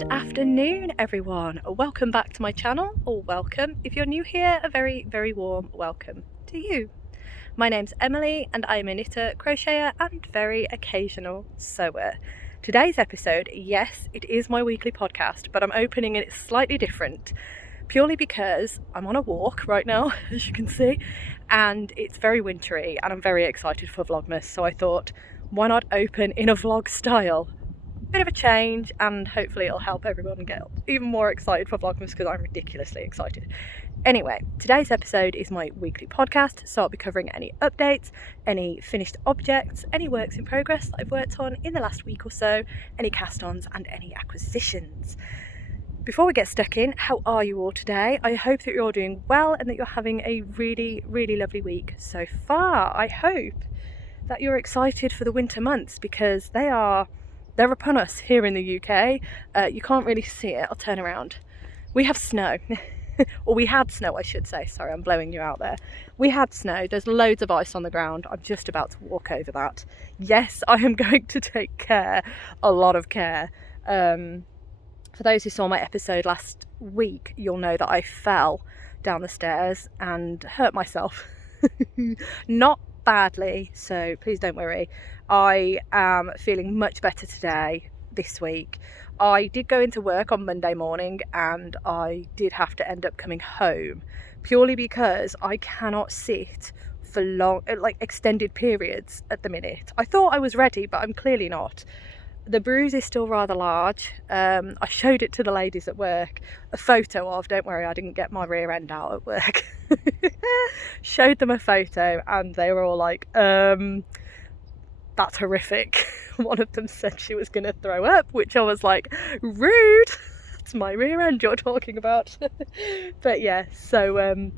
Good afternoon everyone, welcome back to my channel, or welcome if you're new here, a very warm welcome to you. My name's Emily and I'm a knitter, crocheter and very occasional sewer. Today's episode, yes, it is my weekly podcast, but I'm opening it slightly different purely because I'm on a walk right now, as you can see, and it's very wintry and I'm very excited for Vlogmas, so I thought why not open in a vlog style. Bit of a change, and hopefully it'll help everyone get even more excited for Vlogmas because I'm ridiculously excited. Anyway, today's episode is my weekly podcast, so I'll be covering any updates, any finished objects, any works in progress that I've worked on in the last week or so, any cast-ons and any acquisitions. Before we get stuck in, how are you all today? I hope that you're all doing well and that you're having a really lovely week so far. I hope that you're excited for the winter months because they're upon us here in the UK. You can't really see it. I'll turn around. We have snow. Or we had snow, I should say. Sorry, I'm blowing you out there. We had snow. There's loads of ice on the ground. I'm just about to walk over that. Yes, I am going to take care. A lot of care. For those who saw my episode last week, you'll know that I fell down the stairs and hurt myself. Not badly, so please don't worry. I am feeling much better today, this week. I did go into work on Monday morning and I did have to end up coming home purely because I cannot sit for long, like extended periods at the minute. I thought I was ready, but I'm clearly not. The bruise is still rather large. I showed it to the ladies at work, a photo of, don't worry, I didn't get my rear end out at work. Showed them a photo and they were all like, that's horrific. One of them said she was going to throw up, which I was like, rude. It's my rear end you're talking about. But yeah, so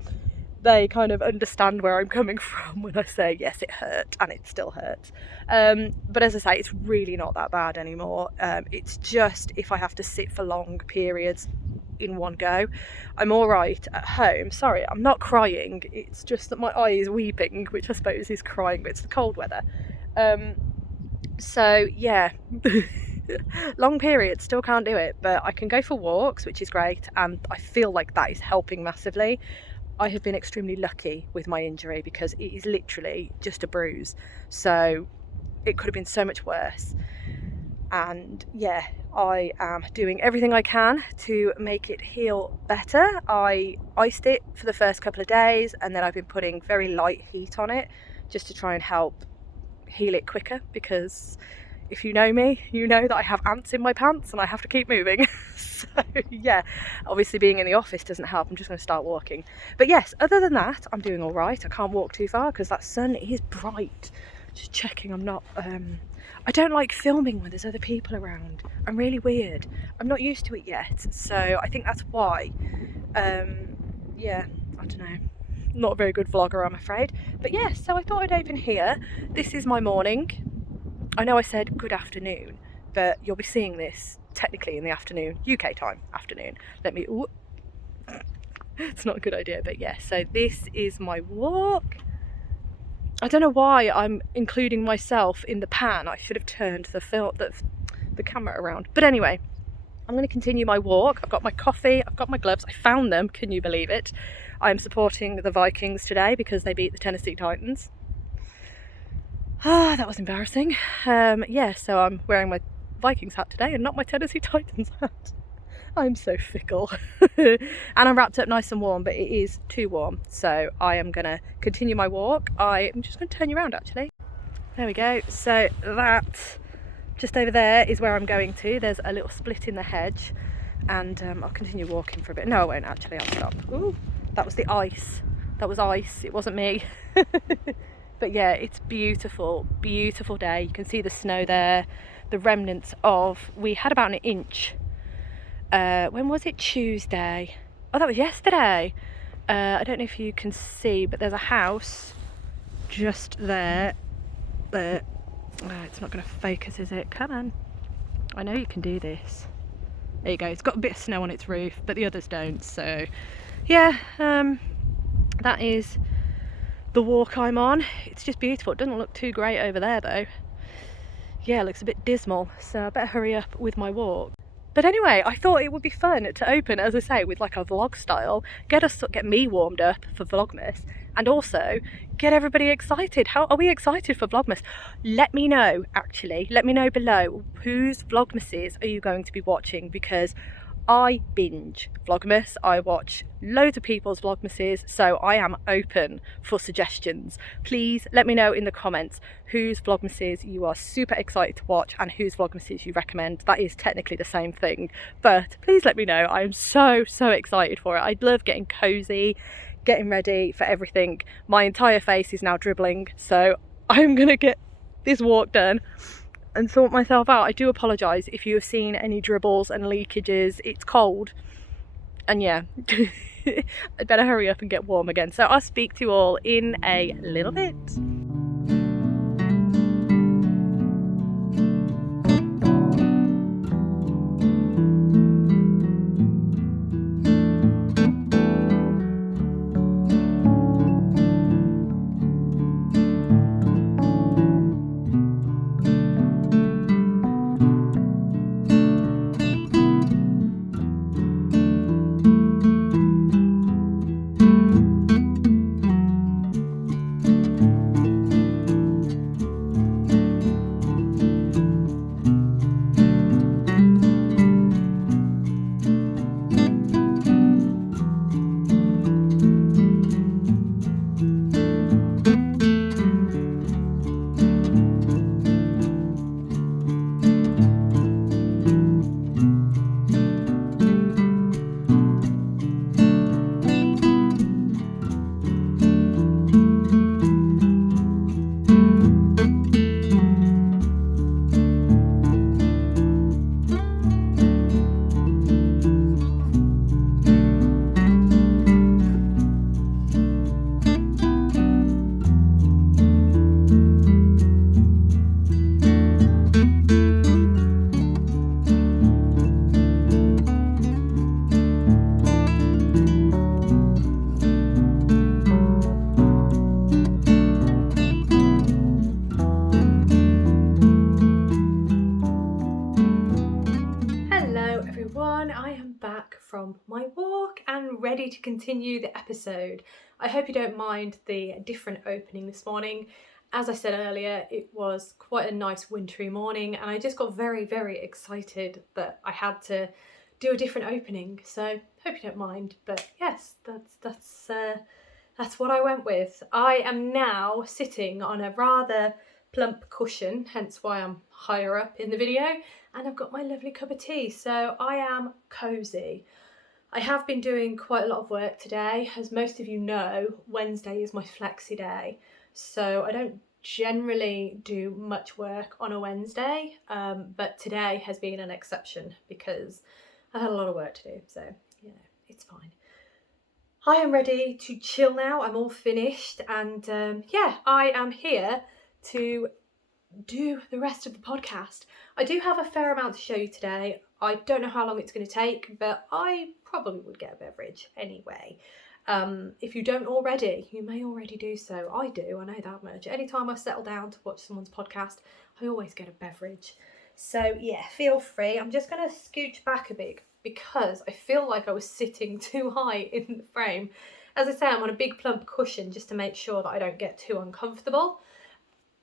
they kind of understand where I'm coming from when I say yes, it hurt, and it still hurts. But as I say, it's really not that bad anymore. It's just if I have to sit for long periods in one go. I'm all right at home. Sorry, I'm not crying. It's just that my eye is weeping, which I suppose is crying, but it's the cold weather. So yeah, long periods, still can't do it, but I can go for walks, which is great, and I feel like that is helping massively. I have been extremely lucky with my injury because it is literally just a bruise, so it could have been so much worse. And yeah, I am doing everything I can to make it heal better. I iced it for the first couple of days and then I've been putting very light heat on it just to try and help heal it quicker, because if you know me, you know that I have ants in my pants and I have to keep moving. So yeah, obviously being in the office doesn't help. I'm just going to start walking. But yes, other than that, I'm doing all right. I can't walk too far because that sun is bright. Just checking I'm not... I don't like filming when there's other people around. I'm really weird. I'm not used to it yet. So I think that's why. Yeah, I don't know. Not a very good vlogger, I'm afraid. But yeah, so I thought I'd open here. This is my morning. I know I said good afternoon, but you'll be seeing this technically in the afternoon, UK time afternoon. Ooh. It's not a good idea, but yeah, so this is my walk. I don't know why I'm including myself in the pan. I should have turned the camera around. But anyway, I'm going to continue my walk. I've got my coffee, I've got my gloves. I found them, can you believe it? I'm supporting the Vikings today because they beat the Tennessee Titans. Ah, that was embarrassing. Yeah, so I'm wearing my Vikings hat today and not my Tennessee Titans hat. I'm so fickle. And I'm wrapped up nice and warm, but it is too warm. So I am going to continue my walk. I'm just going to turn you around actually. There we go. So that just over there is where I'm going to. There's a little split in the hedge and I'll continue walking for a bit. No, I won't actually, I'll stop. Ooh, that was the ice. That was ice, it wasn't me. But yeah, it's beautiful, beautiful day. You can see the snow there, the remnants of, we had about an inch. When was it? Tuesday. Oh, that was yesterday. I don't know if you can see, but there's a house just there. It's not going to focus, is it? Come on. I know you can do this. There you go. It's got a bit of snow on its roof, but the others don't. So, yeah, that is the walk I'm on. It's just beautiful. It doesn't look too great over there, though. Yeah, it looks a bit dismal. So I better hurry up with my walk. But anyway, I thought it would be fun to open, as I say, with like a vlog style, get me warmed up for Vlogmas, and also get everybody excited. How are we excited for Vlogmas? Let me know, actually. Let me know below whose Vlogmases are you going to be watching, because I binge Vlogmas. I watch loads of people's Vlogmases, so I am open for suggestions. Please let me know in the comments whose Vlogmases you are super excited to watch and whose Vlogmases you recommend. That is technically the same thing, but please let me know. I am so excited for it. I love getting cozy, getting ready for everything. My entire face is now dribbling, so I'm gonna get this walk done and sort myself out. I do apologise if you have seen any dribbles and leakages. It's cold, and yeah, I'd better hurry up and get warm again. So I'll speak to you all in a little bit. From my walk and ready to continue the episode. I hope you don't mind the different opening this morning. As I said earlier, it was quite a nice wintry morning and I just got very excited that I had to do a different opening, so hope you don't mind. But yes, that's what I went with. I am now sitting on a rather plump cushion, hence why I'm higher up in the video, and I've got my lovely cup of tea, so I am cozy. I have been doing quite a lot of work today. As most of you know, Wednesday is my flexi day, so I don't generally do much work on a Wednesday, but today has been an exception because I had a lot of work to do, so you know, it's fine. I am ready to chill now. I'm all finished, and yeah, I am here to do the rest of the podcast. I do have a fair amount to show you today. I don't know how long it's going to take, but I probably would get a beverage anyway. If you don't already, you may already do so. I do, I know that much. Anytime I settle down to watch someone's podcast, I always get a beverage. So yeah, feel free. I'm just going to scooch back a bit because I feel like I was sitting too high in the frame. As I say, I'm on a big plump cushion just to make sure that I don't get too uncomfortable.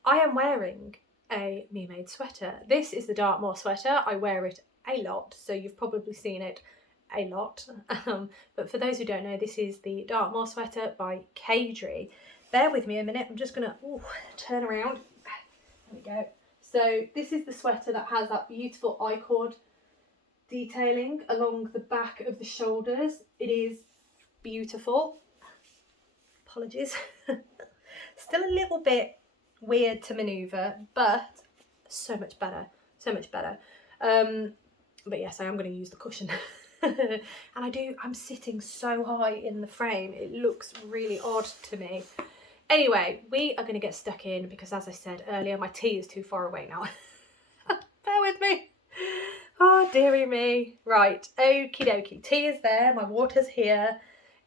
I am wearing a Me-Made sweater. This is the Dartmoor sweater. I wear it a lot, so you've probably seen it a lot. But for those who don't know, this is the Dartmoor sweater by Cadre. Bear with me a minute. I'm just going to turn around. There we go. So this is the sweater that has that beautiful I-cord detailing along the back of the shoulders. It is beautiful. Apologies. Still a little bit weird to manoeuvre, but so much better. But yes, I am going to use the cushion. And I'm sitting so high in the frame, it looks really odd to me. Anyway, we are going to get stuck in because, as I said earlier, my tea is too far away now. Bear with me. Oh, dearie me. Right, okie dokie. Tea is there, my water's here.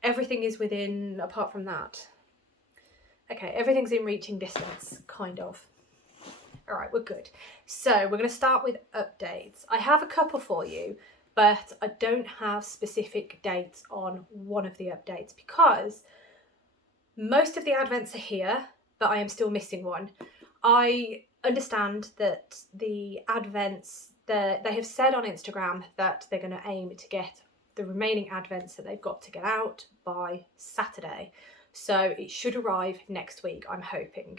Everything is within, apart from that. Okay, everything's in reaching distance, kind of. All right, we're good. So we're going to start with updates. I have a couple for you, but I don't have specific dates on one of the updates because most of the advents are here, but I am still missing one. I understand that the advents, they have said on Instagram that they're going to aim to get the remaining advents that they've got to get out by Saturday. So it should arrive next week, I'm hoping.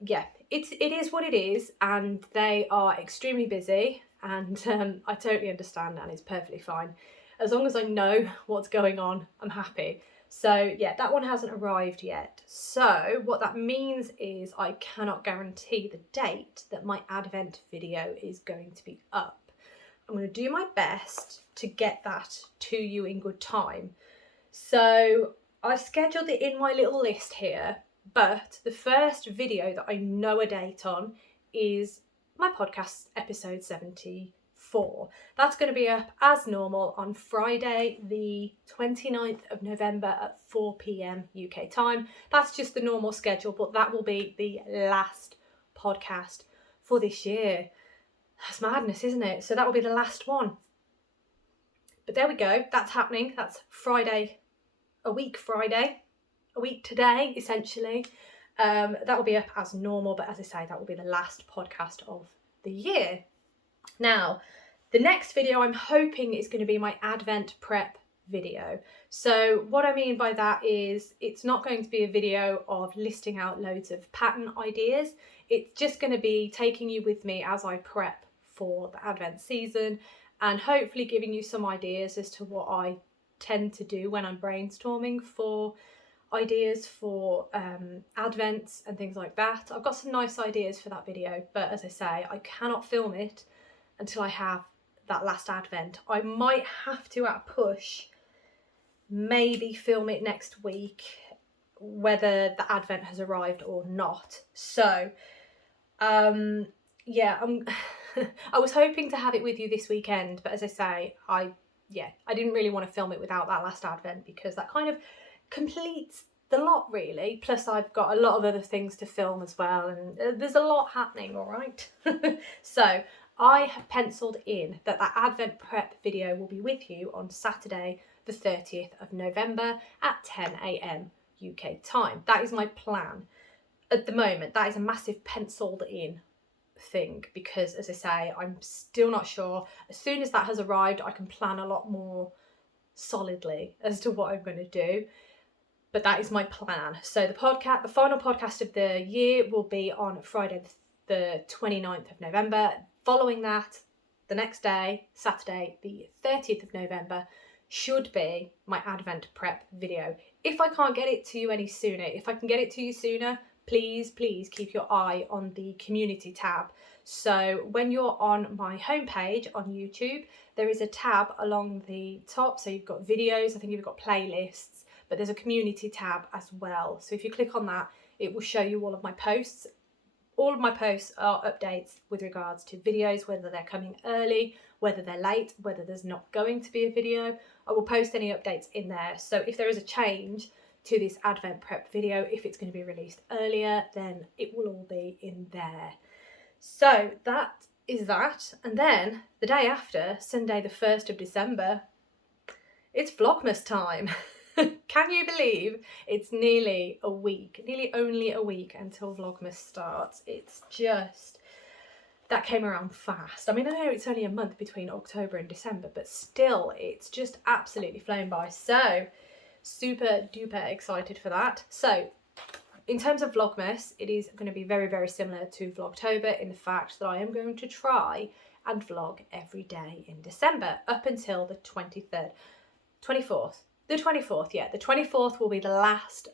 Yeah, it is what it is, and they are extremely busy, and I totally understand, and it's perfectly fine. As long as I know what's going on, I'm happy. So yeah, that one hasn't arrived yet. So what that means is I cannot guarantee the date that my advent video is going to be up. I'm going to do my best to get that to you in good time. So I've scheduled it in my little list here, but the first video that I know a date on is my podcast episode 74. That's going to be up as normal on Friday the 29th of November at 4 p.m. UK time. That's just the normal schedule, but that will be the last podcast for this year. That's madness, isn't it? So that will be the last one. But there we go, that's happening. That's Friday, a week today, essentially. That will be up as normal, but as I say, that will be the last podcast of the year. Now, the next video I'm hoping is going to be my Advent prep video. So what I mean by that is it's not going to be a video of listing out loads of pattern ideas. It's just going to be taking you with me as I prep for the Advent season and hopefully giving you some ideas as to what I tend to do when I'm brainstorming for ideas for advents and things like that. I've got some nice ideas for that video, but as I say, I cannot film it until I have that last advent. I might have to, at a push, maybe film it next week, whether the advent has arrived or not. So yeah, I was hoping to have it with you this weekend, but as I say, I didn't really want to film it without that last advent because that kind of completes the lot, really. Plus I've got a lot of other things to film as well, and there's a lot happening, all right? So I have penciled in that advent prep video will be with you on Saturday the 30th of November at 10 a.m. UK time. That is my plan at the moment. That is a massive penciled in thing because, as I say, I'm still not sure. As soon as that has arrived, I can plan a lot more solidly as to what I'm going to do. But that is my plan. So the final podcast of the year will be on Friday the 29th of November. Following that, the next day, Saturday the 30th of November, should be my Advent prep video. If I can't get it to you any sooner, if I can get it to you sooner, please keep your eye on the community tab. So when you're on my homepage on YouTube, there is a tab along the top. So you've got videos, I think you've got playlists, but there's a community tab as well. So if you click on that, it will show you all of my posts. All of my posts are updates with regards to videos, whether they're coming early, whether they're late, whether there's not going to be a video. I will post any updates in there. So if there is a change to this Advent prep video, if it's going to be released earlier, then it will all be in there. So that is that. And then the day after, Sunday the 1st of December, it's Vlogmas time. Can you believe it's nearly only a week until Vlogmas starts? It's just, that came around fast. I mean, I know it's only a month between October and December, but still, it's just absolutely flown by. So super duper excited for that. So in terms of Vlogmas, it is going to be very similar to Vlogtober in the fact that I am going to try and vlog every day in December up until the 24th. The 24th will be the last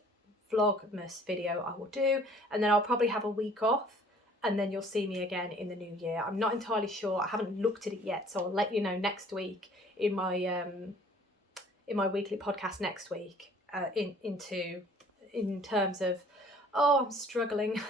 Vlogmas video I will do, and then I'll probably have a week off, and then you'll see me again in the new year. I'm not entirely sure. I haven't looked at it yet, so I'll let you know next week in my weekly podcast next week. In terms of, I'm struggling.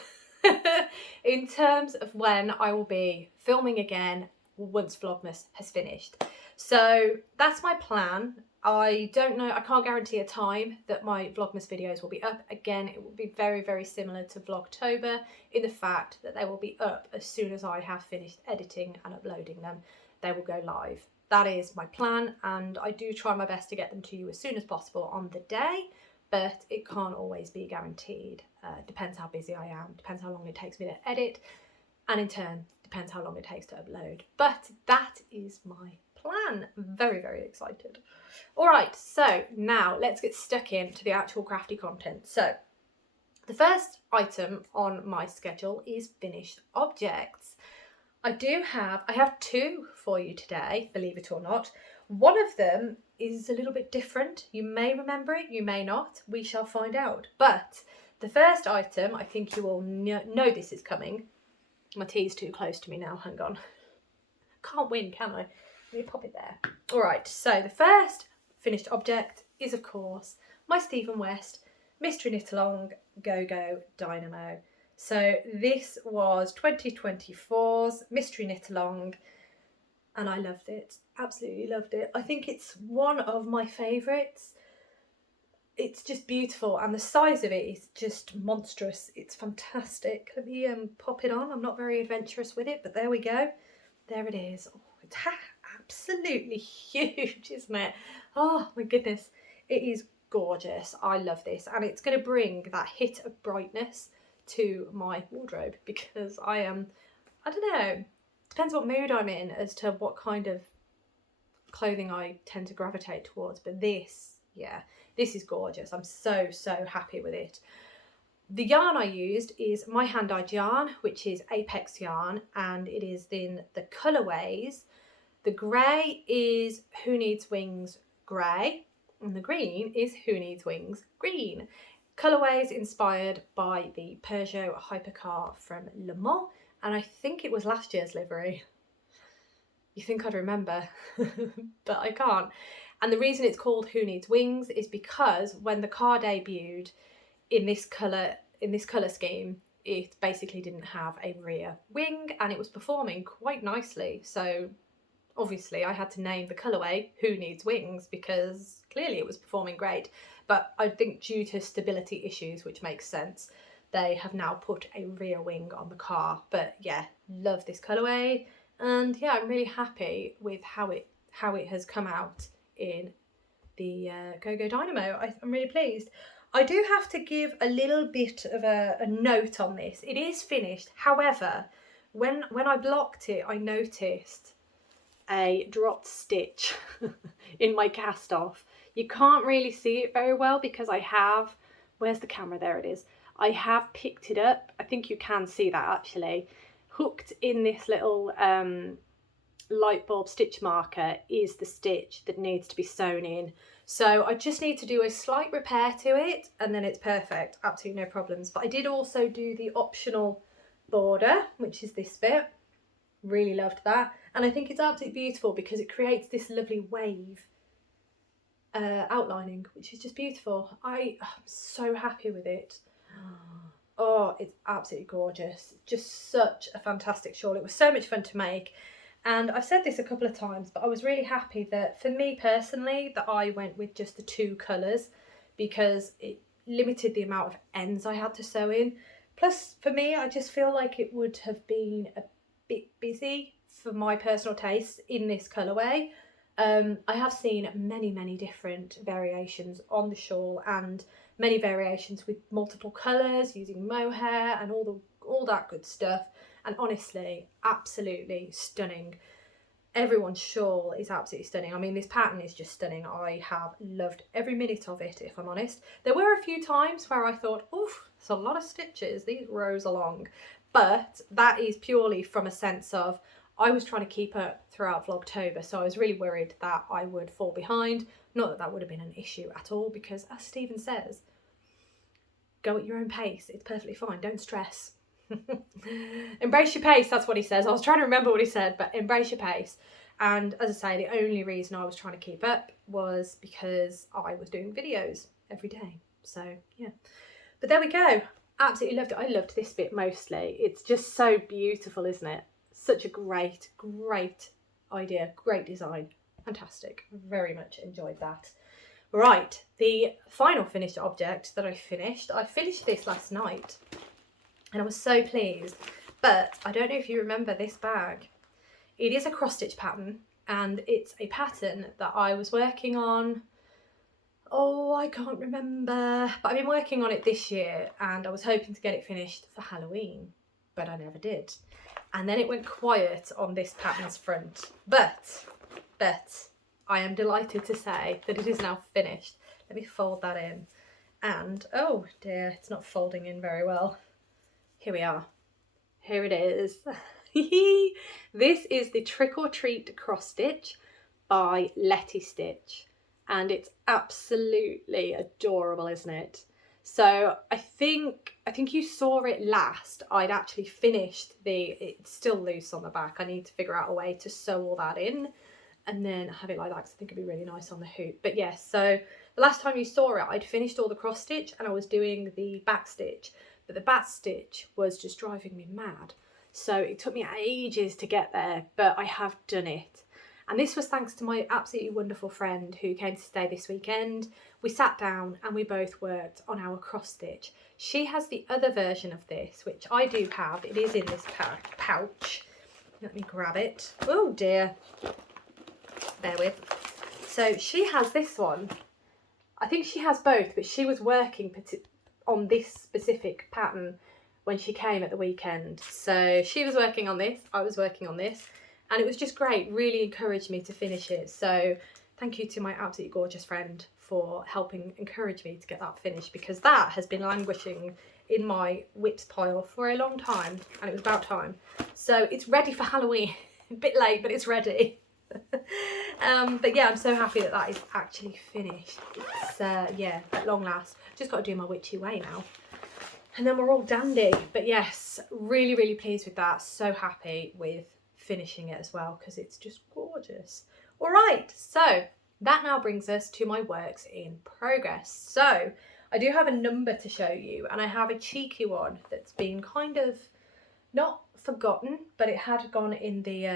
In terms of when I will be filming again once Vlogmas has finished. So that's my plan. I don't know, I can't guarantee a time that my Vlogmas videos will be up. Again, it will be very, very similar to Vlogtober in the fact that they will be up as soon as I have finished editing and uploading them. They will go live. That is my plan, and I do try my best to get them to you as soon as possible on the day, but it can't always be guaranteed. Depends how busy I am, depends how long it takes me to edit, and in turn, depends how long it takes to upload. But that is my plan. Very, very excited. All right, so now let's get stuck into the actual crafty content. So the first item on my schedule is finished objects. I have two for you today, believe it or not. One of them is a little bit different. You may remember it, you may not. We shall find out. But the first item, I think you all know this is coming. My tea's too close to me now, hang on. Can't win, can I? Let me pop it there. All right, so the first finished object is, of course, my Stephen West Mystery Knit Along Go Dynamo. So this was 2024's Mystery Knit Along, and I loved it, absolutely loved it. I think it's one of my favourites. It's just beautiful, and the size of it is just monstrous. It's fantastic. Let me pop it on. I'm not very adventurous with it, but there we go. There it is. Oh, it's absolutely huge, isn't it? Oh my goodness, it is gorgeous. I love this, and it's going to bring that hit of brightness to my wardrobe, because I don't know, depends what mood I'm in as to what kind of clothing I tend to gravitate towards, but this, yeah, this is gorgeous. I'm so happy with it. The yarn I used is my hand-dyed yarn, which is Apex yarn, and it is in the colourways. The grey is Who Needs Wings grey, and the green is Who Needs Wings green. Colourways inspired by the Peugeot hypercar from Le Mans, and I think it was last year's livery. You think I'd remember, but I can't. And the reason it's called Who Needs Wings is because when the car debuted in this colour scheme, it basically didn't have a rear wing, and it was performing quite nicely. So obviously I had to name the colourway Who Needs Wings, because clearly it was performing great. But I think due to stability issues, which makes sense, they have now put a rear wing on the car. But yeah, love this colourway, and yeah, I'm really happy with how it has come out in the Go Dynamo. I'm really pleased. I do have to give a little bit of a note on this. It is finished. However, when I blocked it, I noticed a dropped stitch in my cast off. You can't really see it very well because I have, where's the camera? There it is. I have picked it up. I think you can see that actually. Hooked in this little light bulb stitch marker is the stitch that needs to be sewn in. So I just need to do a slight repair to it, and then it's perfect, absolutely no problems. But I did also do the optional border, which is this bit. Really loved that, and I think it's absolutely beautiful because it creates this lovely wave outlining, which is just beautiful. I'm so happy with it. Oh, it's absolutely gorgeous. Just such a fantastic shawl. It was so much fun to make. And I've said this a couple of times, but I was really happy that, for me personally, that I went with just the two colours, because it limited the amount of ends I had to sew in. Plus, for me, I just feel like it would have been a bit busy for my personal taste in this colourway. I have seen many different variations on the shawl, and many variations with multiple colours, using mohair and all that good stuff. And honestly, absolutely stunning. Everyone's shawl is absolutely stunning. I mean, this pattern is just stunning. I have loved every minute of it, if I'm honest. There were a few times where I thought, oof, it's a lot of stitches, these rows are long. But that is purely from a sense of, I was trying to keep up throughout Vlogtober, so I was really worried that I would fall behind. Not that that would have been an issue at all, because as Stephen says, go at your own pace. It's perfectly fine, don't stress. Embrace your pace, that's what he says. I was trying to remember what he said, but embrace your pace. And as I say, the only reason I was trying to keep up was because I was doing videos every day. So yeah, but there we go. Absolutely loved it. I loved this bit mostly. It's just so beautiful, isn't it? Such a great idea, great design. fantastic. Very much enjoyed that. Right, the final finished object that I finished this last night and I was so pleased. But I don't know if you remember this bag. It is a cross stitch pattern and it's a pattern that I was working on. Oh, I can't remember, but I've been working on it this year and I was hoping to get it finished for Halloween, but I never did. And then it went quiet on this pattern's front. But I am delighted to say that it is now finished. Let me fold that in. And, oh dear, it's not folding in very well. Here we are. Here it is. This is the Trick or Treat cross stitch by Letty Stitch. And it's absolutely adorable, isn't it? So I think you saw it last. I'd actually finished it's still loose on the back. I need to figure out a way to sew all that in and then have it like that because I think it'd be really nice on the hoop. But yes, so the last time you saw it, I'd finished all the cross stitch and I was doing the back stitch, but the back stitch was just driving me mad. So it took me ages to get there, but I have done it. And this was thanks to my absolutely wonderful friend who came to stay this weekend. We sat down and we both worked on our cross stitch. She has the other version of this, which I do have. It is in this pouch. Let me grab it. Oh dear. Bear with. So she has this one. I think she has both, but she was working on this specific pattern when she came at the weekend. So she was working on this, I was working on this. And it was just great, really encouraged me to finish it. So thank you to my absolutely gorgeous friend for helping encourage me to get that finished, because that has been languishing in my whips pile for a long time and it was about time. So it's ready for Halloween. A bit late, but it's ready. But yeah, I'm so happy that that is actually finished. It's, yeah, at long last. Just got to do my witchy way now. And then we're all dandy. But yes, really, really pleased with that. So happy with finishing it as well because it's just gorgeous. All right, so that now brings us to my works in progress. So I do have a number to show you, and I have a cheeky one that's been kind of not forgotten, but it had gone in the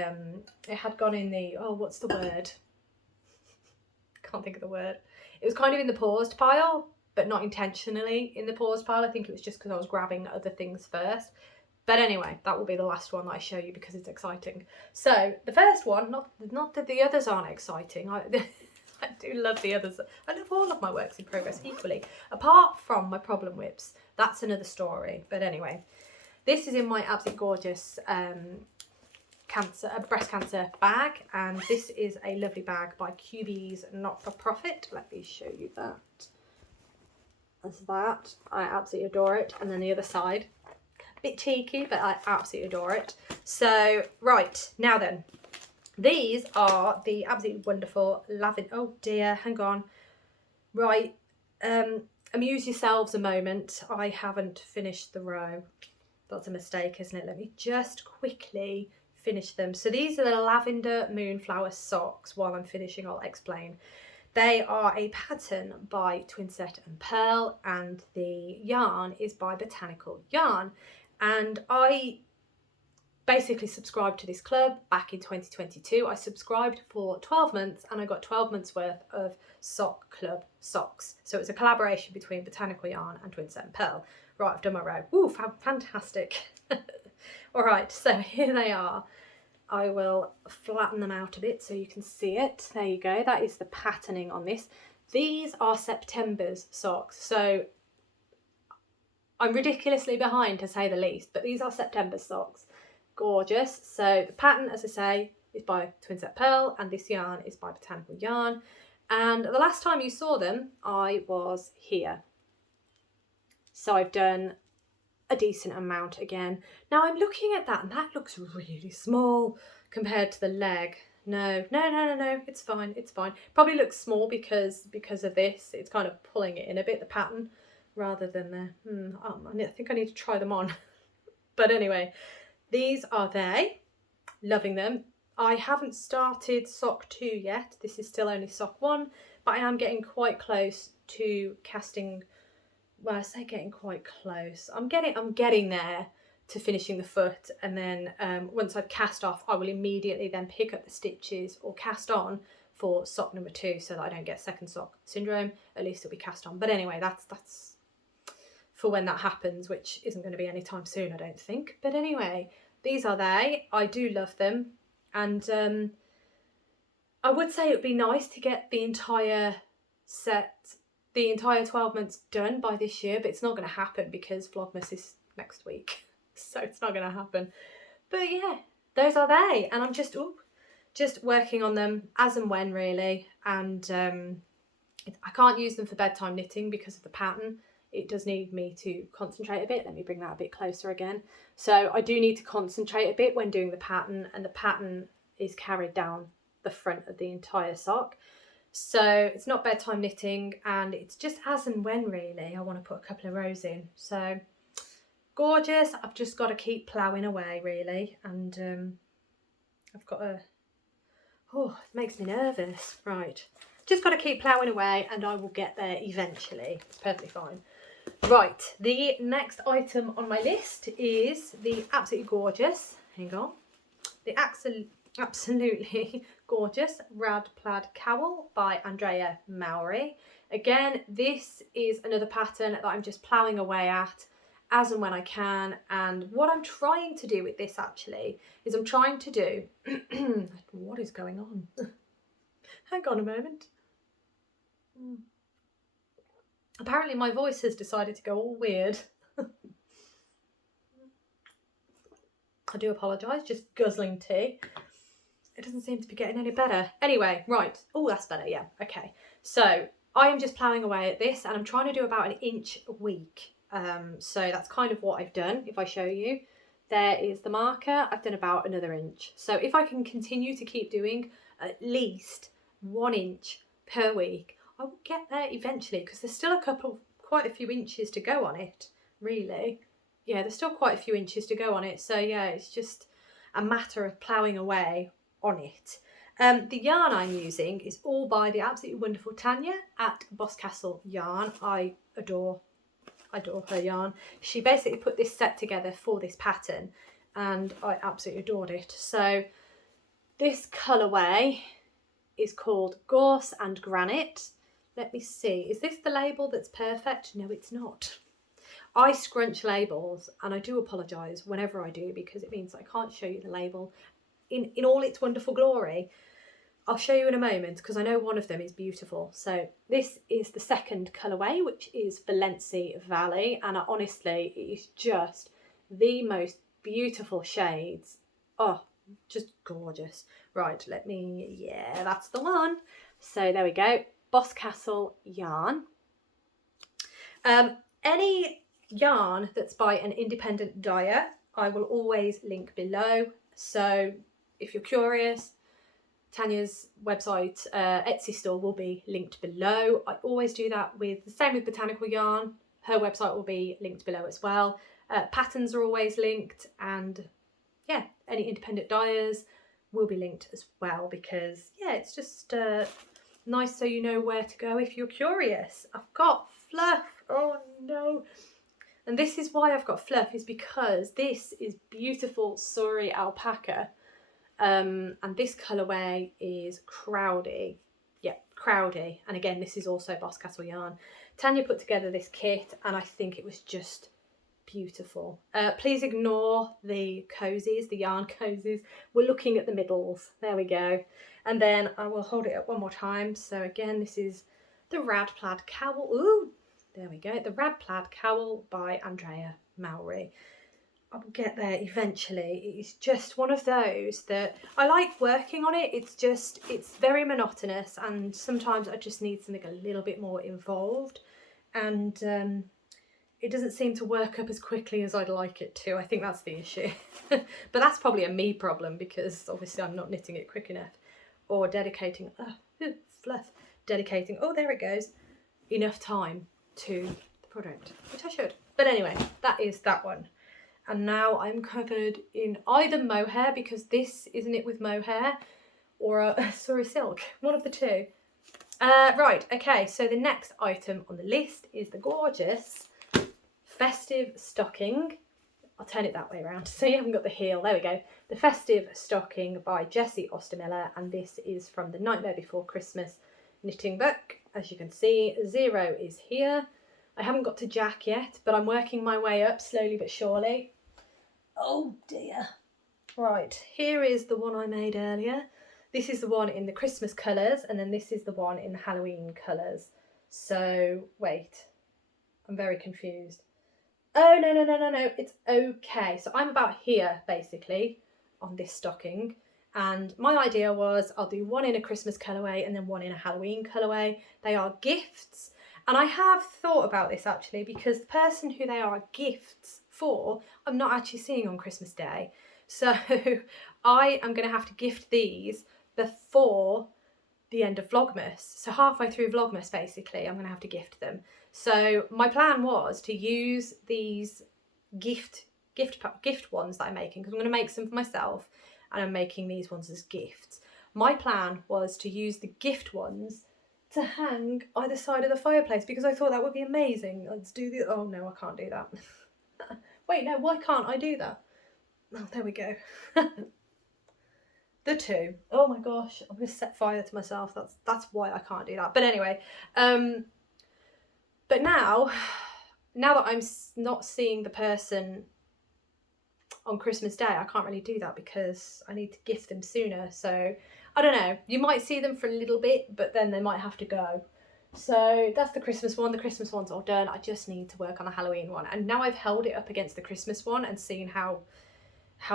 oh, what's the word? Can't think of the word. It was kind of in the paused pile, but not intentionally in the paused pile. I think it was just because I was grabbing other things first. But anyway, that will be the last one that I show you because it's exciting. So the first one, not that the others aren't exciting. I do love the others. I love all of my works in progress equally, apart from my problem whips. That's another story. But anyway, this is in my absolutely gorgeous breast cancer bag, and this is a lovely bag by QB's Not For Profit. Let me show you that. That's that. I absolutely adore it. And then the other side. Bit cheeky, but I absolutely adore it. So right, now then, these are the absolutely wonderful Lavender. Oh dear, hang on. Right, amuse yourselves a moment. I haven't finished the row. That's a mistake, isn't it? Let me just quickly finish them. So these are the Lavender Moonflower socks. While I'm finishing, I'll explain. They are a pattern by Twinset and Pearl, and the yarn is by Botanical Yarn. And I basically subscribed to this club back in 2022. I subscribed for 12 months and I got 12 months worth of Sock Club socks. So it's a collaboration between Botanical Yarn and Twinset and Pearl. Right, I've done my row. Ooh, fantastic. All right, so here they are. I will flatten them out a bit so you can see it. There you go. That is the patterning on this. These are September's socks. So I'm ridiculously behind, to say the least, but these are September socks. Gorgeous. So the pattern, as I say, is by Twinset Pearl, and this yarn is by Botanical Yarn. And the last time you saw them, I was here. So I've done a decent amount again. Now I'm looking at that, and that looks really small compared to the leg. No, it's fine, it's fine. Probably looks small because of this. It's kind of pulling it in a bit, the pattern, rather than I think I need to try them on. But anyway, these are they. Loving them. I haven't started sock 2 yet. This is still only sock 1, but I am getting quite close to casting. Well, I say getting quite close. I'm getting there to finishing the foot, and then once I've cast off, I will immediately then pick up the stitches or cast on for sock number 2 so that I don't get second sock syndrome. At least it'll be cast on. But anyway, that's for when that happens, which isn't going to be anytime soon, I don't think. But anyway, these are they. I do love them. And I would say it would be nice to get the entire set, the entire 12 months done by this year, but it's not going to happen because Vlogmas is next week. So it's not going to happen. But yeah, those are they. And I'm just working on them as and when, really. And I can't use them for bedtime knitting because of the pattern. It does need me to concentrate a bit. Let me bring that a bit closer again. So I do need to concentrate a bit when doing the pattern, and the pattern is carried down the front of the entire sock. So it's not bedtime knitting, and it's just as and when, really. I want to put a couple of rows in. So gorgeous. I've just got to keep ploughing away, really. And I've got a... Oh, it makes me nervous. Right. Just got to keep ploughing away and I will get there eventually. It's perfectly fine. Right, the next item on my list is the absolutely gorgeous, hang on, the absolutely gorgeous Rad Plaid Cowl by Andrea Mowry. Again, this is another pattern that I'm just ploughing away at as and when I can. And what I'm trying to do with this actually is I'm trying to do, what is going on? Hang on a moment. Apparently my voice has decided to go all weird. I do apologise, just guzzling tea. It doesn't seem to be getting any better. Anyway, right. Oh, that's better, yeah. Okay. So I am just ploughing away at this and I'm trying to do about 1 inch a week. So that's kind of what I've done. If I show you, there is the marker. I've done about another inch. So if I can continue to keep doing at least 1 inch per week, I will get there eventually, because there's still quite a few inches to go on it, really. Yeah, there's still quite a few inches to go on it. So yeah, it's just a matter of ploughing away on it. The yarn I'm using is all by the absolutely wonderful Tanya at Boscastle Yarn. I adore her yarn. She basically put this set together for this pattern and I absolutely adored it. So this colourway is called Gorse and Granite. Let me see, is this the label that's perfect? No, it's not. I scrunch labels and I do apologise whenever I do, because it means I can't show you the label in all its wonderful glory. I'll show you in a moment because I know one of them is beautiful. So this is the second colourway, which is Valency Valley, and honestly it is just the most beautiful shades. Oh, just gorgeous. Right, yeah, that's the one. So there we go. Boscastle Yarn. Any yarn that's by an independent dyer, I will always link below. So if you're curious, Tanya's website, Etsy store will be linked below. I always do that with the same with Botanical Yarn. Her website will be linked below as well. Patterns are always linked, and yeah, any independent dyers will be linked as well, because yeah, it's just nice so you know where to go if you're curious. I've got fluff. Oh no. And this is why I've got fluff, is because this is beautiful Surrey alpaca. And this colourway is Crowdy. Yeah, Crowdy. And again, this is also Boscastle Yarn. Tanya put together this kit and I think it was just beautiful. Please ignore the cozies, the yarn cozies. We're looking at the middles. There we go. And then I will hold it up one more time. So again, this is the Rad Plaid Cowl. Ooh, there we go. The Rad Plaid Cowl by Andrea Mowry. I will get there eventually. It's just one of those that I like working on it. It's very monotonous, and sometimes I just need something a little bit more involved, and it doesn't seem to work up as quickly as I'd like it to. I think that's the issue. But that's probably a me problem, because obviously I'm not knitting it quick enough, or dedicating, dedicating, oh there it goes, enough time to the product, which I should. But anyway, that is that one. And now I'm covered in either mohair, because this isn't it with mohair, or a Surrey silk, one of the two. Right, okay, so the next item on the list is the gorgeous Festive Stocking I'll turn it that way around so you haven't got the heel. There we go. The Festive Stocking by Jessie Ostermiller, and this is from the Nightmare Before Christmas knitting book. As you can see, 0 is here. I haven't got to Jack yet, but I'm working my way up slowly but surely. Oh dear. Right, here is the one I made earlier. This is the one in the Christmas colours, and then this is the one in the Halloween colours. So, wait, I'm very confused. Oh, no, it's okay. So I'm about here, basically, on this stocking. And my idea was I'll do one in a Christmas colourway and then one in a Halloween colourway. They are gifts. And I have thought about this, actually, because the person who they are gifts for, I'm not actually seeing on Christmas Day. So I am going to have to gift these before the end of Vlogmas. So halfway through Vlogmas, basically, I'm going to have to gift them. So my plan was to use these gift ones that I'm making, because I'm going to make some for myself and I'm making these ones as gifts. My plan was to use the gift ones to hang either side of the fireplace, because I thought that would be amazing. Let's do the, oh no, I can't do that. Wait, no, why can't I do that? Oh, there we go. The two. Oh my gosh, I'm going to set fire to myself. That's why I can't do that. But anyway, but now that I'm not seeing the person on Christmas Day, I can't really do that because I need to gift them sooner. So I don't know. You might see them for a little bit, but then they might have to go. So that's the Christmas one. The Christmas one's all done. I just need to work on the Halloween one. And now I've held it up against the Christmas one and seen how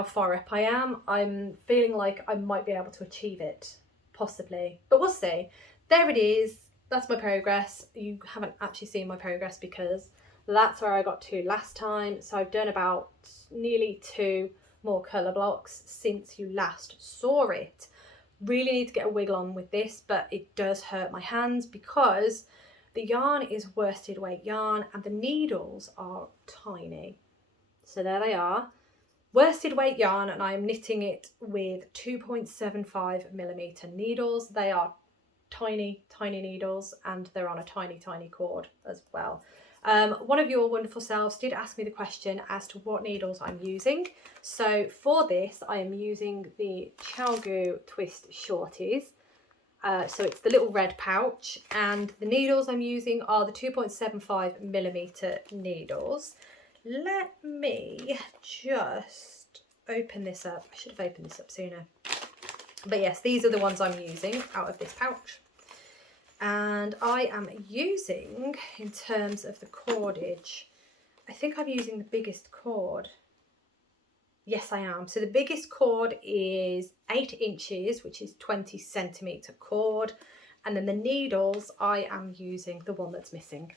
far up I am, I'm feeling like I might be able to achieve it, possibly, but we'll see. There it is. That's my progress. You haven't actually seen my progress because that's where I got to last time. So I've done about nearly 2 more colour blocks since you last saw it. Really need to get a wiggle on with this, but it does hurt my hands because the yarn is worsted weight yarn and the needles are tiny. So there they are. Worsted weight yarn, and I am knitting it with 2.75mm needles. They are tiny needles, and they're on a tiny cord as well. One of your wonderful selves did ask me the question as to what needles I'm using. So for this, I am using the Chalgu Twist Shorties. So it's the little red pouch, and the needles I'm using are the 2.75mm needles. Let me just open this up. I should have opened this up sooner. But yes, these are the ones I'm using out of this pouch. And I am using, in terms of the cordage, I think I'm using the biggest cord. Yes, I am. So the biggest cord is 8 inches, which is 20cm cord. And then the needles, I am using the one that's missing.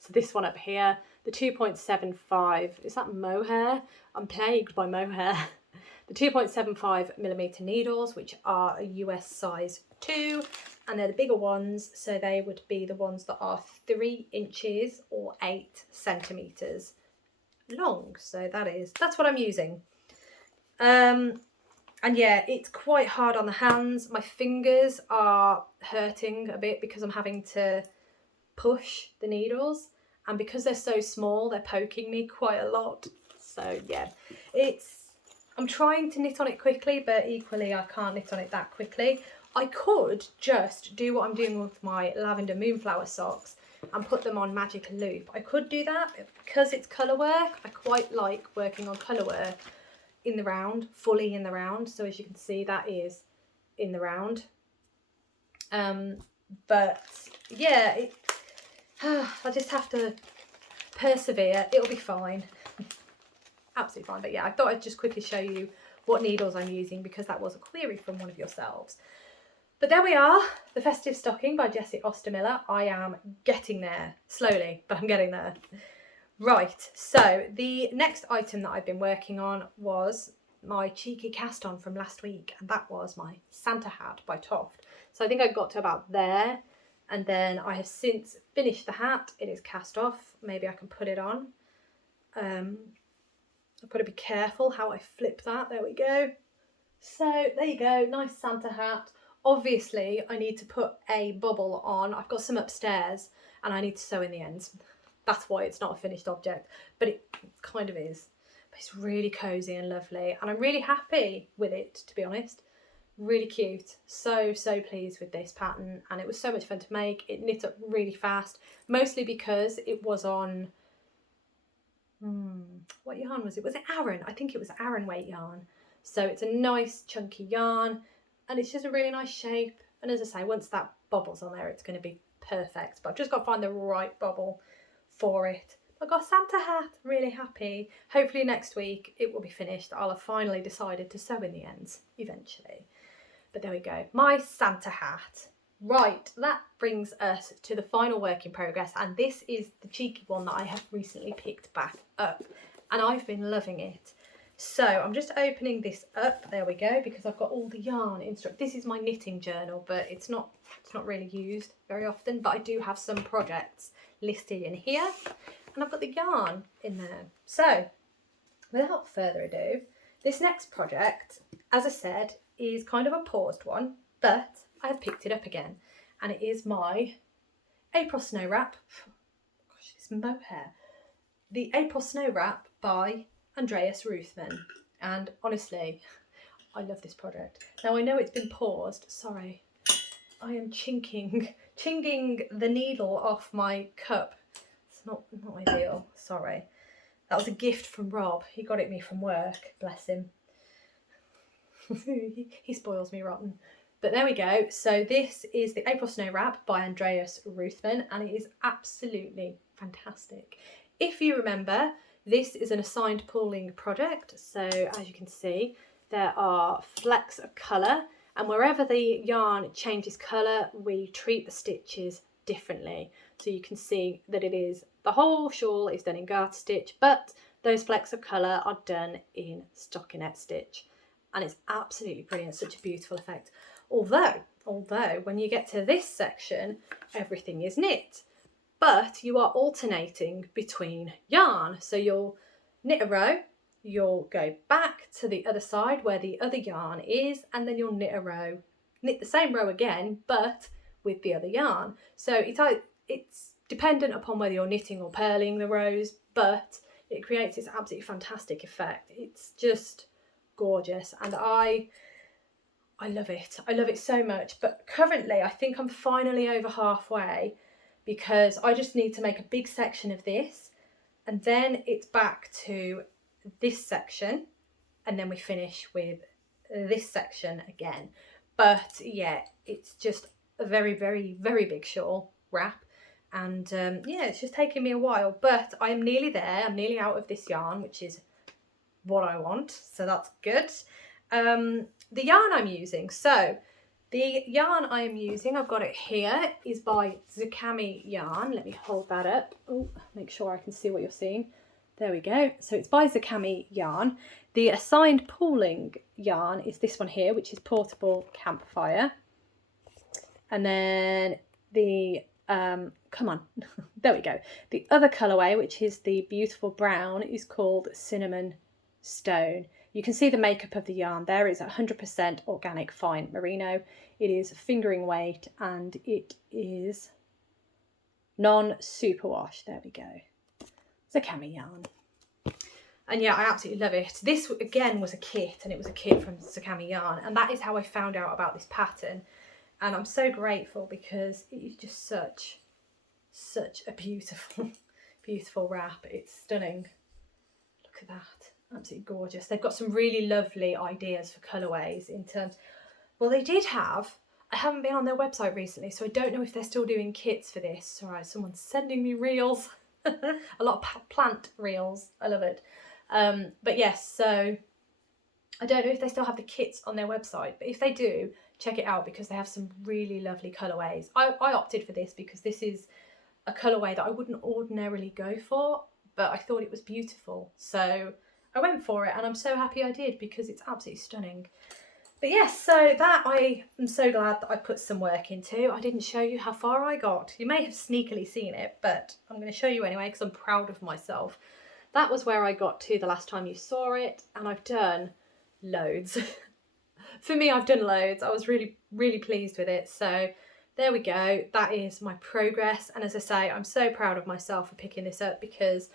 So this one up here, the 2.75, is that mohair? I'm plagued by mohair. The 2.75mm needles, which are a US size 2, and they're the bigger ones, so they would be the ones that are 3 inches or 8 centimetres long. So that's what I'm using. And yeah, it's quite hard on the hands. My fingers are hurting a bit because I'm having to push the needles, and because they're so small, they're poking me quite a lot. So yeah, I'm trying to knit on it quickly, but equally I can't knit on it that quickly. I could just do what I'm doing with my Lavender Moonflower socks and put them on magic loop. I could do that, but because it's colour work, I quite like working on colour work in the round, fully in the round. So as you can see, that is in the round. But yeah, I just have to persevere. It'll be fine. Absolutely fine. But yeah, I thought I'd just quickly show you what needles I'm using because that was a query from one of yourselves. But there we are, the Festive Stocking by Jessie Ostermiller. I am getting there, slowly, but I'm getting there. Right, so the next item that I've been working on was my cheeky cast on from last week, and that was my Santa hat by Toft. So I think I got to about there, and then I have since finished the hat. It is cast off. Maybe I can put it on. I've got to be careful how I flip that. There we go. So there you go, nice Santa hat. Obviously, I need to put a bubble on. I've got some upstairs and I need to sew in the ends. That's why it's not a finished object, but it kind of is. But It's really cozy and lovely, and I'm really happy with it, to be honest. Really cute. So pleased with this pattern, and it was so much fun to make. It knit up really fast, mostly because it was on what yarn was it? Was it Aran? I think it was Aran weight yarn. So it's a nice chunky yarn, and it's just a really nice shape. And as I say, once that bobble's on there, it's going to be perfect. But I've just got to find the right bobble for it. I've got a Santa hat, really happy. Hopefully next week it will be finished. I'll have finally decided to sew in the ends eventually. But there we go, my Santa hat. Right, that brings us to the final work in progress, and this is the cheeky one that I have recently picked back up, and I've been loving it. So I'm just opening this up, there we go, because I've got all the yarn this is my knitting journal, but it's not really used very often, but I do have some projects listed in here, and I've got the yarn in there. So without further ado, this next project, as I said, is kind of a paused one, but I have picked it up again, and it is my April Snow Wrap. Gosh, this mohair. The April Snow Wrap by Andreas Ruthven, and honestly, I love this project. Now I know it's been paused. Sorry, I am chinging the needle off my cup. It's not ideal. Sorry, that was a gift from Rob. He got it me from work. Bless him. He spoils me rotten. But there we go. So this is the April Snow Wrap by Andreas Ruthven, and it is absolutely fantastic. If you remember, this is an assigned pooling project. So as you can see, there are flecks of colour, and wherever the yarn changes colour, we treat the stitches differently. So you can see that the whole shawl is done in garter stitch, but those flecks of colour are done in stockinette stitch. And it's absolutely brilliant, such a beautiful effect. Although when you get to this section, everything is knit, but you are alternating between yarn. So you'll knit a row, you'll go back to the other side where the other yarn is, and then you'll knit a row, knit the same row again, but with the other yarn. So it's dependent upon whether you're knitting or purling the rows, but it creates this absolutely fantastic effect. It's just gorgeous, and I love it. I love it so much. But currently I think I'm finally over halfway, because I just need to make a big section of this, and then it's back to this section, and then we finish with this section again. But yeah, it's just a very big shawl wrap, and yeah, it's just taking me a while, but I'm nearly there. I'm nearly out of this yarn, which is what I want, so that's good. The yarn I'm using, so the yarn I am using, I've got it here, is by Zakami yarn. Let me hold that up. Oh, make sure I can see what you're seeing. There we go. So it's by Zakami yarn. The assigned pooling yarn is this one here, which is Portable Campfire. And then the come on, there we go. The other colourway, which is the beautiful brown, is called Cinnamon Stone. You can see the makeup of the yarn there is 100% organic fine merino. It is fingering weight, and it is non-superwash. There we go. It's a cami yarn. And yeah, I absolutely love it. This again was a kit, and it was a kit from Sakami Yarn, and that is how I found out about this pattern. And I'm so grateful, because it is just such a beautiful wrap. It's stunning. Look at that. Absolutely gorgeous. They've got some really lovely ideas for colourways in terms, well, they did have, I haven't been on their website recently, so I don't know if they're still doing kits for this. All right, someone's sending me reels. A lot of plant reels. I love it. But yes, so I don't know if they still have the kits on their website, but if they do, check it out, because they have some really lovely colourways. I opted for this because this is a colourway that I wouldn't ordinarily go for, but I thought it was beautiful, so I went for it, and I'm so happy I did, because it's absolutely stunning. But yes, so that I am so glad that I put some work into. I didn't show you how far I got. You may have sneakily seen it, but I'm going to show you anyway, because I'm proud of myself. That was where I got to the last time you saw it, and I've done loads. For me, I've done loads. I was really pleased with it. So there we go. That is my progress. And as I say, I'm so proud of myself for picking this up, because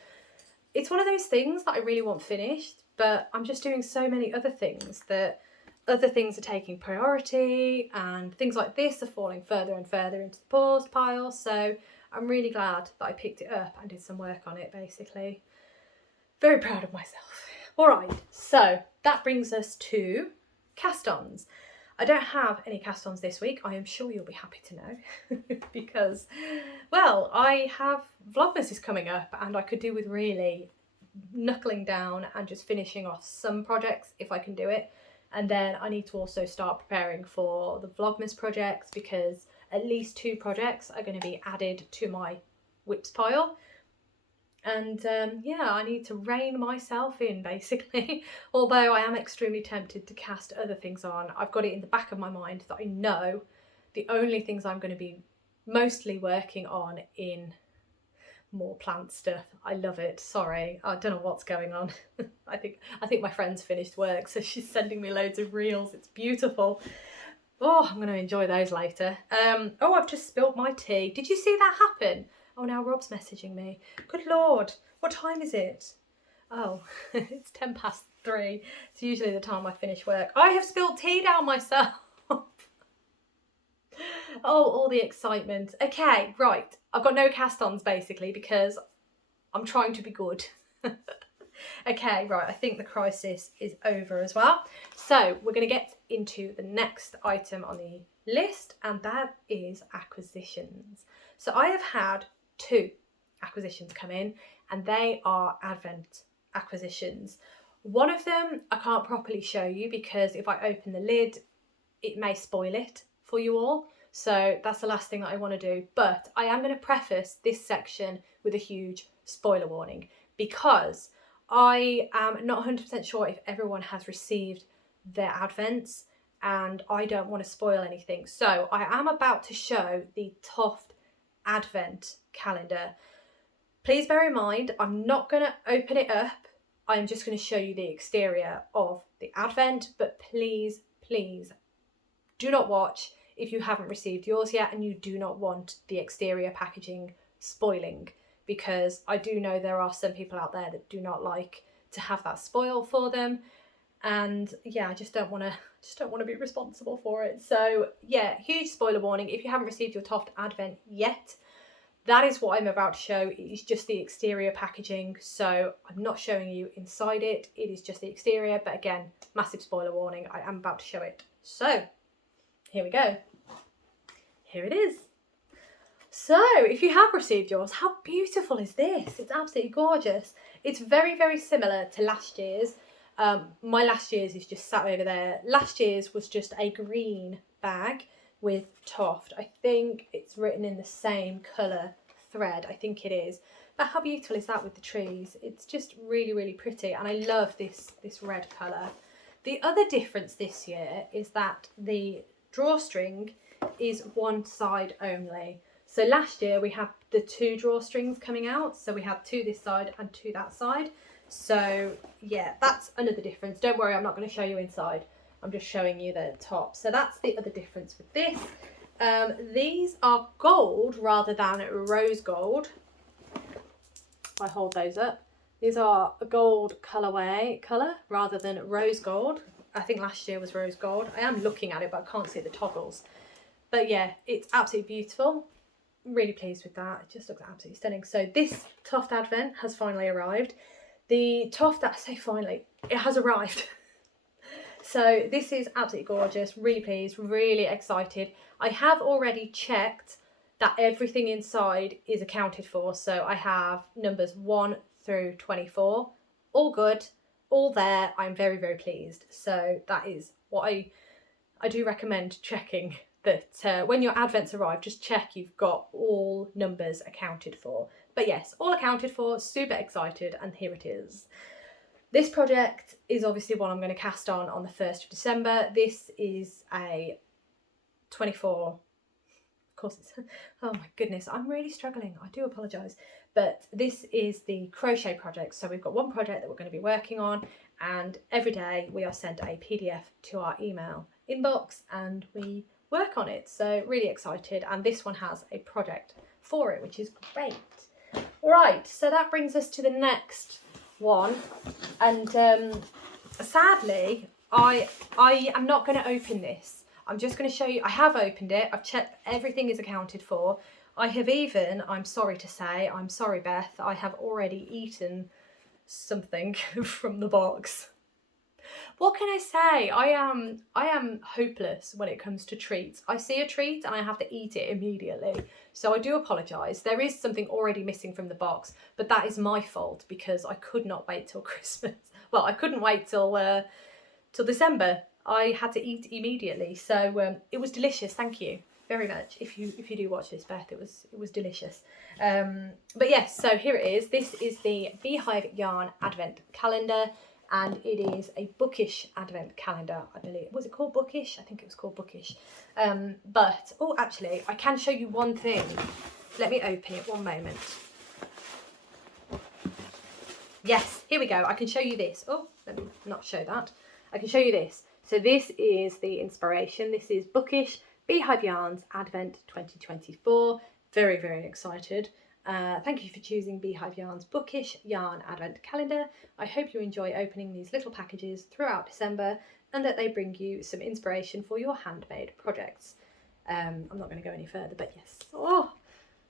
it's one of those things that I really want finished, but I'm just doing so many other things that other things are taking priority, and things like this are falling further and further into the paused pile. So I'm really glad that I picked it up and did some work on it, basically. Very proud of myself. All right, so that brings us to cast-ons. I don't have any cast-ons this week. I am sure you'll be happy to know because, well, I have Vlogmas is coming up, and I could do with really knuckling down and just finishing off some projects if I can do it. And then I need to also start preparing for the Vlogmas projects, because at least 2 projects are going to be added to my whips pile. And yeah, I need to rein myself in, basically. Although I am extremely tempted to cast other things on, I've got it in the back of my mind that I know the only things I'm going to be mostly working on in more plant stuff. I love it. Sorry, I don't know what's going on. I think my friend's finished work, so she's sending me loads of reels. It's beautiful. Oh, I'm going to enjoy those later. Oh, I've just spilled my tea. Did you see that happen? Oh, now Rob's messaging me. Good Lord, what time is it? Oh, it's 3:10. It's usually the time I finish work. I have spilled tea down myself. Oh, all the excitement. Okay, right. I've got no cast-ons, basically, because I'm trying to be good. Okay, right. I think the crisis is over as well. So we're going to get into the next item on the list, and that is acquisitions. So I have had 2 acquisitions come in, and they are Advent acquisitions. One of them I can't properly show you because if I open the lid, it may spoil it for you all. So that's the last thing that I want to do. But I am going to preface this section with a huge spoiler warning, because I am not 100% sure if everyone has received their Advents, and I don't want to spoil anything. So I am about to show the Toft Advent calendar. Please bear in mind, I'm not going to open it up. I'm just going to show you the exterior of the Advent, but please, please do not watch if you haven't received yours yet and you do not want the exterior packaging spoiling, because I do know there are some people out there that do not like to have that spoil for them, and yeah, I just don't want to be responsible for it. So yeah, huge spoiler warning. If you haven't received your Toft Advent yet, that is what I'm about to show. It is just the exterior packaging, so I'm not showing you inside it. It is just the exterior, but again, massive spoiler warning. I am about to show it. So here we go. Here it is. So if you have received yours, how beautiful is this? It's absolutely gorgeous. It's very, very similar to last year's. My last year's is just sat over there. Last year's was just a green bag with Toft. I think it's written in the same colour thread. I think it is. But how beautiful is that with the trees? It's just really, really pretty. And I love this red colour. The other difference this year is that the drawstring is one side only. So last year we had the 2 drawstrings coming out. So we had 2 this side and 2 that side. So yeah, that's another difference. Don't worry, I'm not going to show you inside. I'm just showing you the top. So that's the other difference with this. These are gold rather than rose gold. If I hold those up. These are a gold colour rather than rose gold. I think last year was rose gold. I am looking at it, but I can't see the toggles. But yeah, it's absolutely beautiful. Really pleased with that. It just looks absolutely stunning. So this Toft Advent has finally arrived. The Toft, I say finally, it has arrived. So this is absolutely gorgeous. Really pleased, really excited. I have already checked that everything inside is accounted for. So I have numbers 1 through 24. All good, all there. I'm very, very pleased. So that is what I do recommend checking, that when your Advents arrive, just check you've got all numbers accounted for. But yes, all accounted for, super excited, and here it is. This project is obviously one I'm going to cast on the 1st of December. This is a 24, of course it's, oh my goodness, I'm really struggling, I do apologise. But this is the crochet project. So we've got one project that we're going to be working on, and every day we are sent a PDF to our email inbox and we work on it. So really excited, and this one has a project for it, which is great. All right, so that brings us to the next one, and sadly I am not going to open this. I'm just going to show you. I have opened it. I've checked everything is accounted for. I have even, I'm sorry to say, I'm sorry Beth, I have already eaten something from the box. What can I say? I am hopeless when it comes to treats. I see a treat and I have to eat it immediately. So I do apologise. There is something already missing from the box, but that is my fault because I could not wait till Christmas. Well, I couldn't wait till December. I had to eat immediately. So it was delicious. Thank you very much. If you do watch this, Beth, it was delicious. But yes, so here it is. This is the Beehive yarn advent calendar. And it is a bookish advent calendar, I believe. Was it called bookish? I think it was called bookish. But, oh, actually, I can show you one thing. Let me open it, one moment. Yes, here we go. I can show you this. Oh, let me not show that. I can show you this. So this is the inspiration. This is Bookish Beehive Yarns Advent 2024. Very, very excited. Thank you for choosing Beehive Yarns Bookish Yarn Advent Calendar. I hope you enjoy opening these little packages throughout December and that they bring you some inspiration for your handmade projects. I'm not going to go any further, but yes. Oh,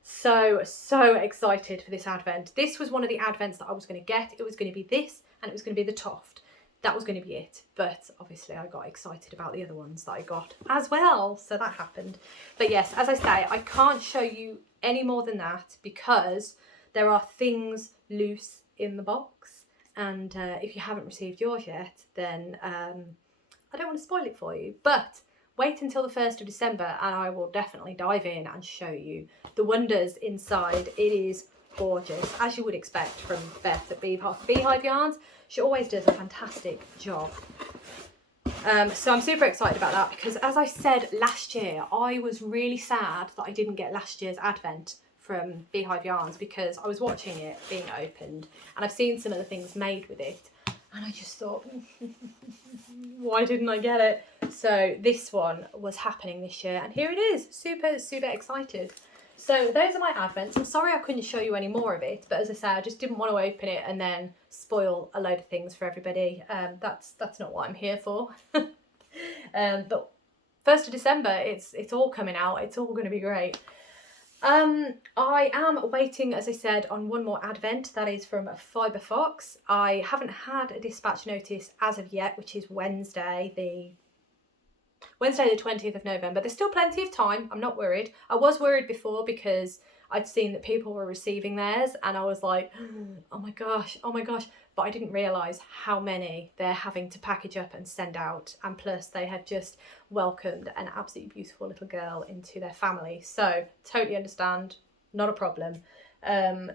so excited for this Advent. This was one of the Advents that I was going to get. It was going to be this and it was going to be the Toft. That was going to be it, but obviously I got excited about the other ones that I got as well, so that happened. But yes, as I say, I can't show you any more than that because there are things loose in the box, and if you haven't received yours yet, then I don't want to spoil it for you, but wait until the 1st of December and I will definitely dive in and show you the wonders inside. It is gorgeous, as you would expect from Beth at Beehive Yarns. She always does a fantastic job. So I'm super excited about that because, as I said last year, I was really sad that I didn't get last year's Advent from Beehive Yarns because I was watching it being opened and I've seen some of the things made with it and I just thought, why didn't I get it? So this one was happening this year and here it is. Super excited. So those are my Advents. I'm sorry I couldn't show you any more of it, but as I say, I just didn't want to open it and then spoil a load of things for everybody. That's not what I'm here for. But 1st of December, it's all coming out. It's all going to be great. I am waiting, as I said, on one more Advent. That is from Fibre Fox. I haven't had a dispatch notice as of yet, which is Wednesday the 20th of November. There's still plenty of time. I'm not worried. I was worried before because I'd seen that people were receiving theirs and I was like, oh my gosh. But I didn't realise how many they're having to package up and send out. And plus they have just welcomed an absolutely beautiful little girl into their family. So totally understand. Not a problem.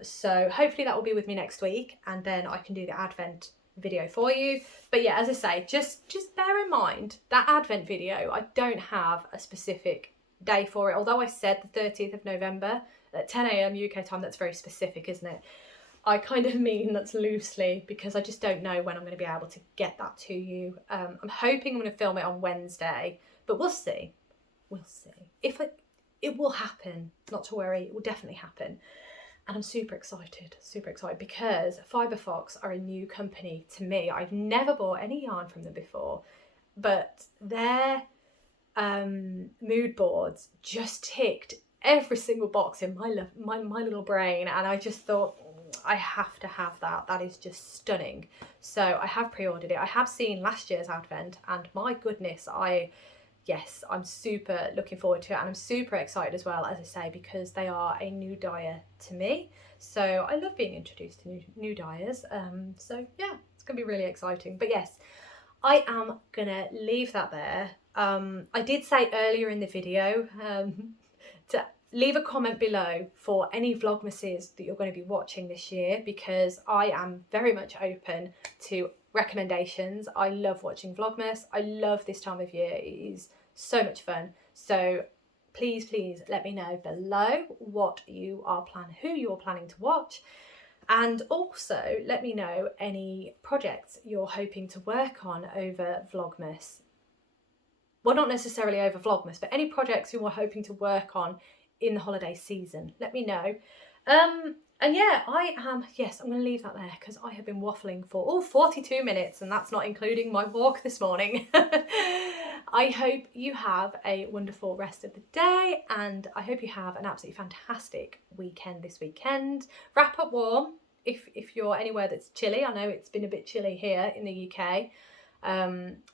So hopefully that will be with me next week and then I can do the Advent video for you. But yeah, as I say, just bear in mind that Advent video, I don't have a specific day for it, although I said the 30th of November at 10 AM UK time. That's very specific, isn't it? I kind of mean that's loosely because I just don't know when I'm going to be able to get that to you. I'm hoping I'm going to film it on Wednesday, but we'll see. If it will happen, not to worry, it will definitely happen. And I'm super excited because Fibre Fox are a new company to me. I've never bought any yarn from them before, but their mood boards just ticked every single box in my little brain, and I just thought, I have to have that. That is just stunning. So I have pre-ordered it. I have seen last year's Advent, and my goodness, yes, I'm super looking forward to it and I'm super excited as well, as I say, because they are a new dyer to me. So I love being introduced to new dyers. So yeah, it's going to be really exciting. But yes, I am going to leave that there. I did say earlier in the video to leave a comment below for any Vlogmases that you're going to be watching this year because I am very much open to recommendations. I love watching Vlogmas. I love this time of year. It is so much fun. So please let me know below what you are who you are planning to watch, and also let me know any projects you're hoping to work on over Vlogmas. Well, not necessarily over Vlogmas, but any projects you are hoping to work on in the holiday season. Let me know. And yeah, yes, I'm going to leave that there because I have been waffling for 42 minutes, and that's not including my walk this morning. I hope you have a wonderful rest of the day, and I hope you have an absolutely fantastic weekend this weekend. Wrap up warm if you're anywhere that's chilly. I know it's been a bit chilly here in the UK.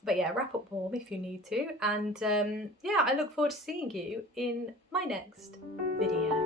But yeah, wrap up warm if you need to. And yeah, I look forward to seeing you in my next video.